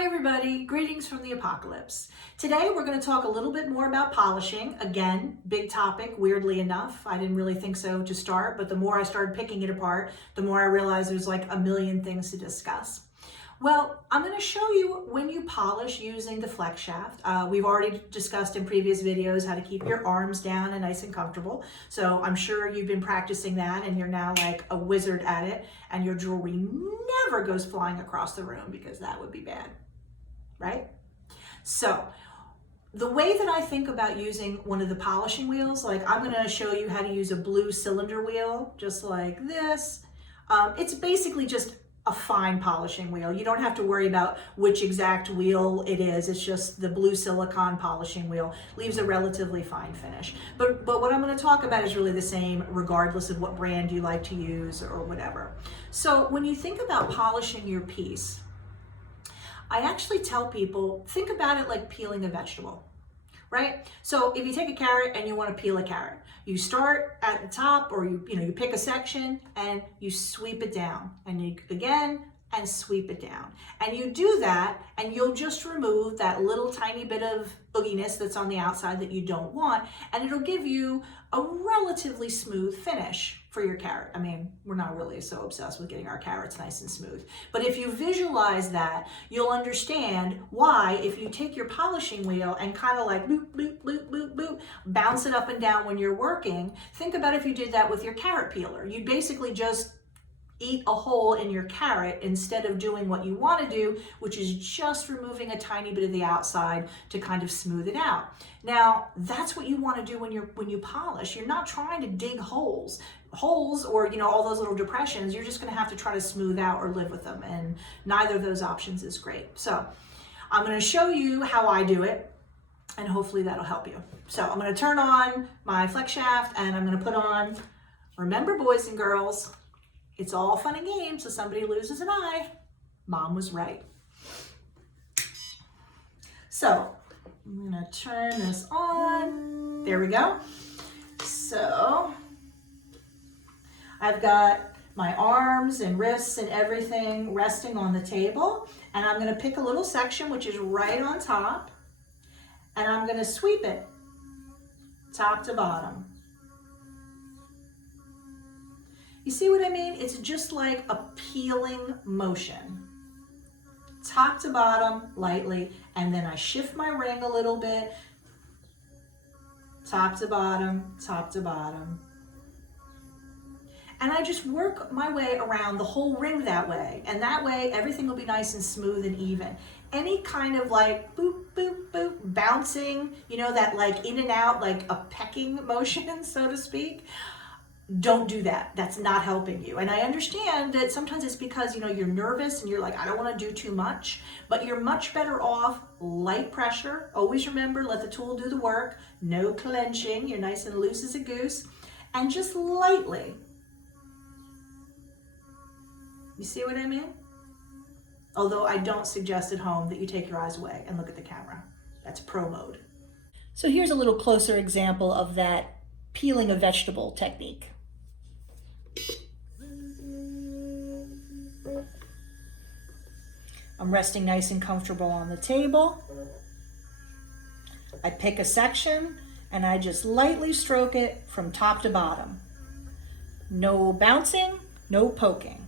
Hi everybody, greetings from the apocalypse. Today we're going to talk a little bit more about polishing. Again, big topic, weirdly enough. I didn't really think so to start, but the more I started picking it apart, the more I realized there's like a million things to discuss. Well, I'm going to show you when you polish using the flex shaft. We've already discussed in previous videos how to keep your arms down and nice and comfortable. So I'm sure you've been practicing that and you're now like a wizard at it, and your jewelry never goes flying across the room because that would be bad, right? So the way that I think about using one of the polishing wheels, like I'm going to show you how to use a blue cylinder wheel, just like this. It's basically just a fine polishing wheel. You don't have to worry about which exact wheel it is. It's just the blue silicone polishing wheel. Leaves a relatively fine finish. But what I'm going to talk about is really the same regardless of what brand you like to use or whatever. So when you think about polishing your piece, I actually tell people, think about it like peeling a vegetable, right? So if you take a carrot and you want to peel a carrot, you start at the top, or you pick a section and you sweep it down, and you again and sweep it down. And you do that and you'll just remove that little tiny bit of ooginess that's on the outside that you don't want, and it'll give you a relatively smooth finish for your carrot. I mean, we're not really so obsessed with getting our carrots nice and smooth, but if you visualize that, you'll understand why if you take your polishing wheel and kind of like boop, boop, boop, boop, boop, bounce it up and down when you're working. Think about if you did that with your carrot peeler. You'd basically just eat a hole in your carrot instead of doing what you want to do, which is just removing a tiny bit of the outside to kind of smooth it out. Now, that's what you want to do when you polish. You're not trying to dig holes or all those little depressions. You're just going to have to try to smooth out or live with them, and neither of those options is great. So I'm going to show you how I do it, and hopefully that'll help you. So I'm going to turn on my flex shaft and I'm going to put on, remember boys and girls, it's all fun and games, so somebody loses an eye. Mom was right. So I'm gonna turn this on. There we go. So I've got my arms and wrists and everything resting on the table, and I'm gonna pick a little section which is right on top, and I'm gonna sweep it top to bottom. You see what I mean? It's just like a peeling motion. Top to bottom, lightly, and then I shift my ring a little bit. Top to bottom, top to bottom. And I just work my way around the whole ring that way. And that way, everything will be nice and smooth and even. Any kind of like boop, boop, boop, bouncing, that like in and out, like a pecking motion, so to speak. Don't do that. That's not helping you. And I understand that sometimes it's because, you're nervous and you're like, I don't want to do too much, but you're much better off light pressure. Always remember, let the tool do the work. No clenching. You're nice and loose as a goose. And just lightly. You see what I mean? Although I don't suggest at home that you take your eyes away and look at the camera. That's pro mode. So here's a little closer example of that peeling a vegetable technique. I'm resting nice and comfortable on the table. I pick a section and I just lightly stroke it from top to bottom. No bouncing, no poking.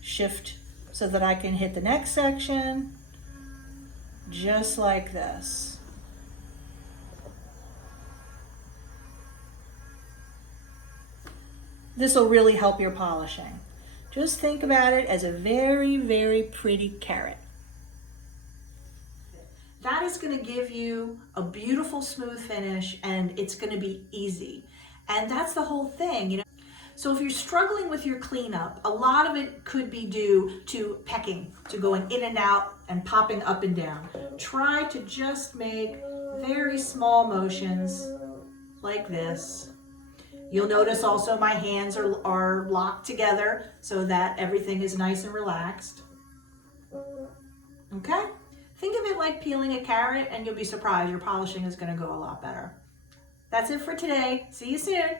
Shift so that I can hit the next section, just like this. This will really help your polishing. Just think about it as a very, very pretty carrot. That is going to give you a beautiful smooth finish, and it's going to be easy. And that's the whole thing, So if you're struggling with your cleanup, a lot of it could be due to pecking, to going in and out and popping up and down. Try to just make very small motions like this. You'll notice also my hands are locked together so that everything is nice and relaxed. Okay? Think of it like peeling a carrot, and you'll be surprised your polishing is going to go a lot better. That's it for today. See you soon.